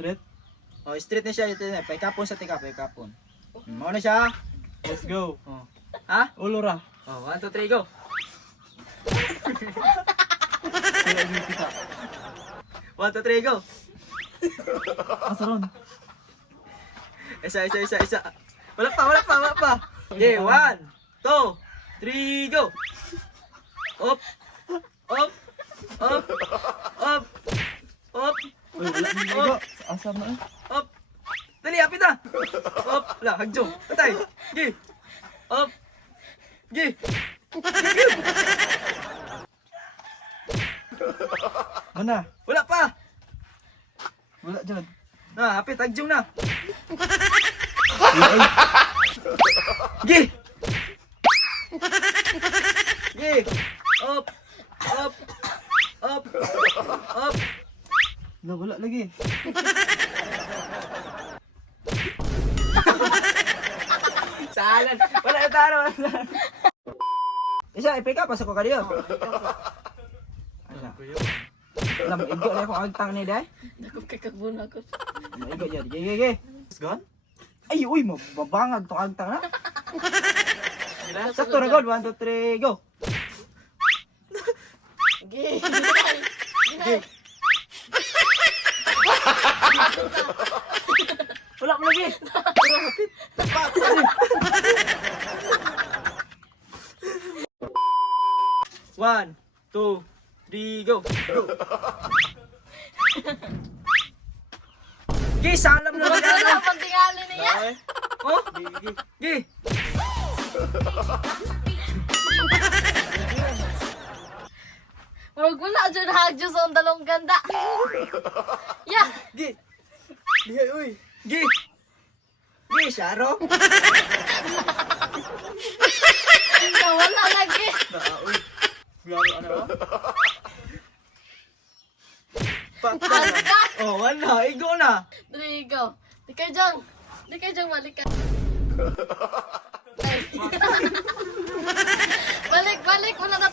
Straight. Oh, straight na siya. Ito na. Paikapon sa tika. Paikapon. Mao na siya. Let's go. Oh. Ha? Ulura. Oh, 1, 2, 3, go. Kaya yung kita. 1, 2, 3, go. Asaron. Isa. Wala pa. Okay, 1, 2, 3, go. Up. Uy, wala niligo. Asar na eh. Up. Dali, apit na. Up. Wala, hagjo. Patay. Gi. Up. Gi. Mana? Wala pa. Wala dyan. Na, apit, hagjo na. Gi. Gi. Up. Na, wala lagi. Salan. Wala na taro. Isa, ipika pa sa ko kadiyo. Ala. Alam, igo na akong agtang ni day. Dako kakabuna ko. Igo yan. Gi. It's gone? Ay, uy, mabangag to agtang na. Sakto na god. 1, 2, 3, go. Gi. Gi. Wala mo lagi. Pero hapit. One, 2, 3, go. Gi, salam na Wala lang. na pang tingali niya. Oh, gi. Murag wala dyan hagyo sa dalong ganda. Yeah. Gi. Di uy. Gi. Gi, Sharo. Wala lagi. Uy. Glaro ano ba? Hagka. Oh, wala. Igo na. There you go. Di kayo dyan balik ka. Ay. Balik. Wala na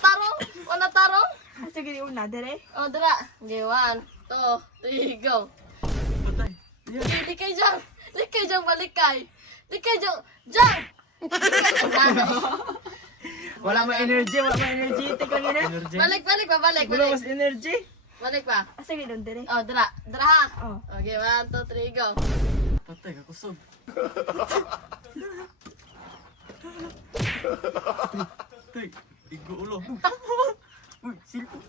tarong. Sige, una, dire. O, dira. Okay, 1, 2, 3, go. Patay. Okay, likay dyan, balik kay. Likay dyan. Dyan! Wala mo energy. Energetic lang yun eh. Energy. Balik. Wala mas energy. Balik pa. Sige, doon, dire. Oh, dira ha. Oh. Okay, 1, 2, 3, go. Patay, kakusog. Tay, igo ulo. Uy, silpo.